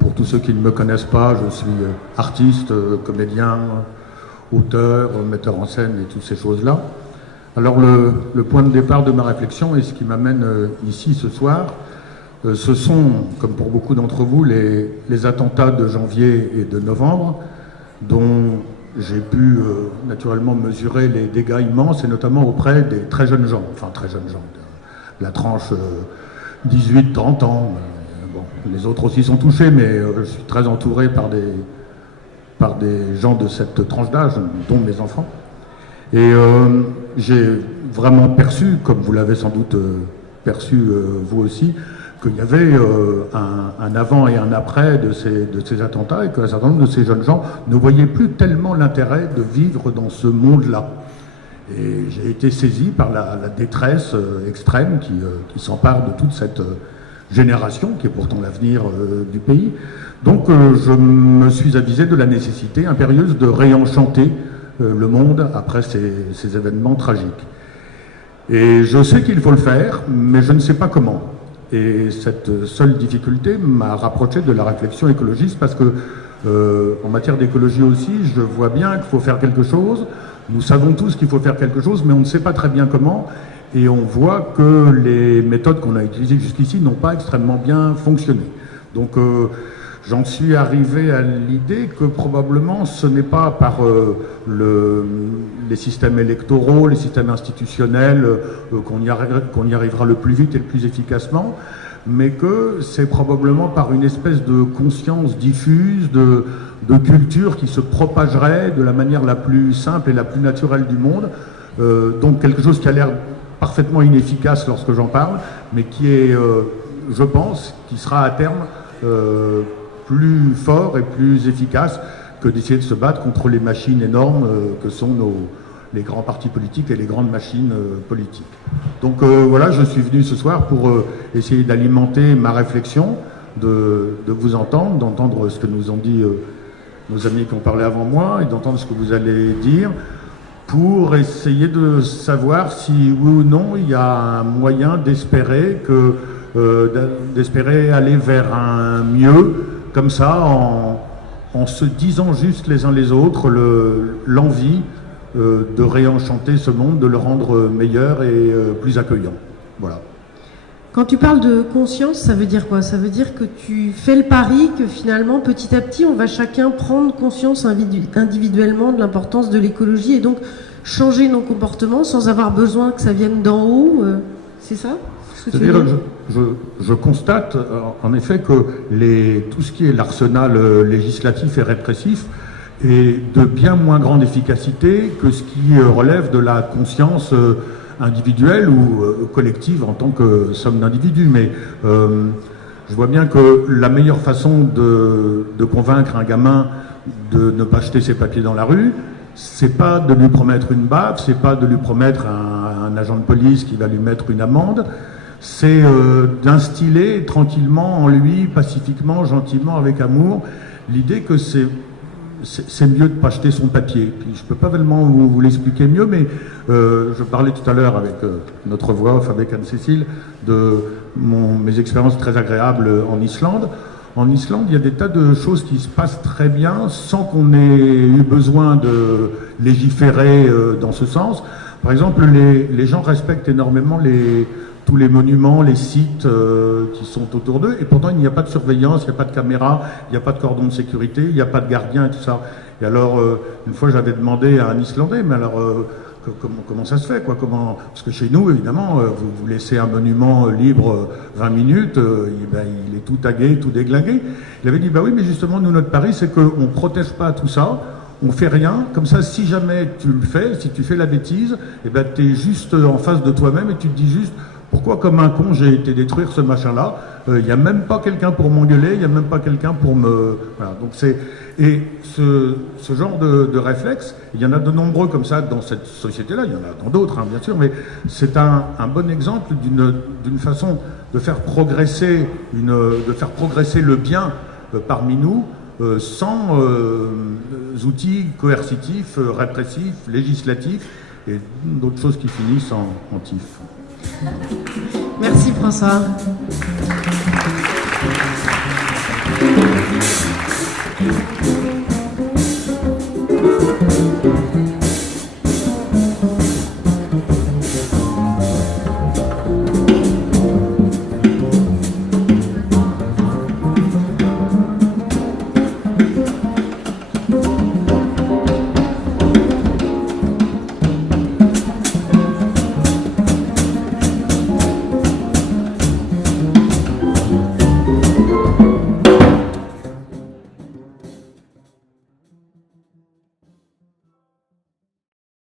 Pour tous ceux qui ne me connaissent pas, je suis artiste, comédien, auteur, metteur en scène et toutes ces choses-là. Alors le point de départ de ma réflexion et ce qui m'amène ici ce soir, ce sont, comme pour beaucoup d'entre vous, les attentats de janvier et de novembre, dont j'ai pu naturellement mesurer les dégâts immenses, et notamment auprès des très jeunes gens, de la tranche 18-30 ans. Bon, les autres aussi sont touchés, mais je suis très entouré par des gens de cette tranche d'âge, dont mes enfants. Et j'ai vraiment perçu, comme vous l'avez sans doute perçu vous aussi, qu'il y avait un avant et un après de ces attentats, et qu'un certain nombre de ces jeunes gens ne voyaient plus tellement l'intérêt de vivre dans ce monde-là. Et j'ai été saisi par la détresse extrême qui s'empare de toute cette génération, qui est pourtant l'avenir du pays. Donc je me suis avisé de la nécessité impérieuse de réenchanter le monde après ces événements tragiques. Et je sais qu'il faut le faire, mais je ne sais pas comment. Et cette seule difficulté m'a rapproché de la réflexion écologiste, parce que en matière d'écologie aussi, je vois bien qu'il faut faire quelque chose. Nous savons tous qu'il faut faire quelque chose, mais on ne sait pas très bien comment. Et on voit que les méthodes qu'on a utilisées jusqu'ici n'ont pas extrêmement bien fonctionné. Donc j'en suis arrivé à l'idée que probablement ce n'est pas par les systèmes électoraux, les systèmes institutionnels qu'on y arrivera le plus vite et le plus efficacement, mais que c'est probablement par une espèce de conscience diffuse, de culture qui se propagerait de la manière la plus simple et la plus naturelle du monde. Donc quelque chose qui a l'air parfaitement inefficace lorsque j'en parle, mais qui est, je pense, qui sera à terme plus fort et plus efficace que d'essayer de se battre contre les machines énormes que sont les grands partis politiques et les grandes machines politiques. Donc voilà, je suis venu ce soir pour essayer d'alimenter ma réflexion, de vous entendre, d'entendre ce que nous ont dit nos amis qui ont parlé avant moi, et d'entendre ce que vous allez dire, pour essayer de savoir si oui ou non il y a un moyen d'espérer aller vers un mieux, comme ça, en se disant juste les uns les autres l'envie de réenchanter ce monde, de le rendre meilleur et plus accueillant. Voilà. Quand tu parles de conscience, ça veut dire quoi? Ça veut dire que tu fais le pari que finalement, petit à petit, on va chacun prendre conscience individuellement de l'importance de l'écologie et donc changer nos comportements sans avoir besoin que ça vienne d'en haut. C'est ça? C'est-à-dire, je constate en effet que tout ce qui est l'arsenal législatif et répressif est de bien moins grande efficacité que ce qui relève de la conscience individuelle ou collective en tant que somme d'individus. Mais je vois bien que la meilleure façon de convaincre un gamin de ne pas jeter ses papiers dans la rue, c'est pas de lui promettre une baffe, c'est pas de lui promettre un agent de police qui va lui mettre une amende, c'est d'instiller tranquillement en lui, pacifiquement, gentiment, avec amour, l'idée que c'est mieux de ne pas jeter son papier. Puis je ne peux pas vraiment vous l'expliquer mieux, mais je parlais tout à l'heure avec notre voix off, avec Anne-Cécile, de mes expériences très agréables en Islande. En Islande, il y a des tas de choses qui se passent très bien sans qu'on ait eu besoin de légiférer dans ce sens. Par exemple, les gens respectent énormément tous les monuments, les sites qui sont autour d'eux, et pourtant il n'y a pas de surveillance, il n'y a pas de caméra, il n'y a pas de cordon de sécurité, il n'y a pas de gardien et tout ça. Et alors, une fois j'avais demandé à un Islandais, mais alors comment ça se fait, quoi, parce que chez nous, évidemment, vous laissez un monument libre 20 minutes, il est tout tagué, tout déglingué. Il avait dit, bah oui, mais justement, nous, notre pari, c'est qu'on ne protège pas tout ça, on fait rien, comme ça, si jamais tu le fais, si tu fais la bêtise, tu es juste en face de toi-même et tu te dis juste, Pourquoi, comme un con, j'ai été détruire ce machin-là? Il n'y a même pas quelqu'un pour m'engueuler, il n'y a même pas quelqu'un pour me... Voilà, donc et ce genre de réflexe, il y en a de nombreux comme ça dans cette société-là, il y en a dans d'autres, hein, bien sûr, mais c'est un bon exemple d'une façon de faire progresser le bien parmi nous, sans outils coercitifs, répressifs, législatifs, et d'autres choses qui finissent en tif. Merci François.